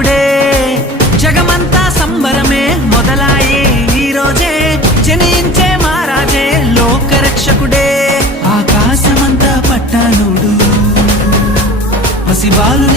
రక్షకుడే జగమంతా సంబరమే మొదలాయే ఈ రోజే జనించే మహారాజే లోక రక్షకుడే ఆకాశమంతా పట్టానుడు పసిబాలు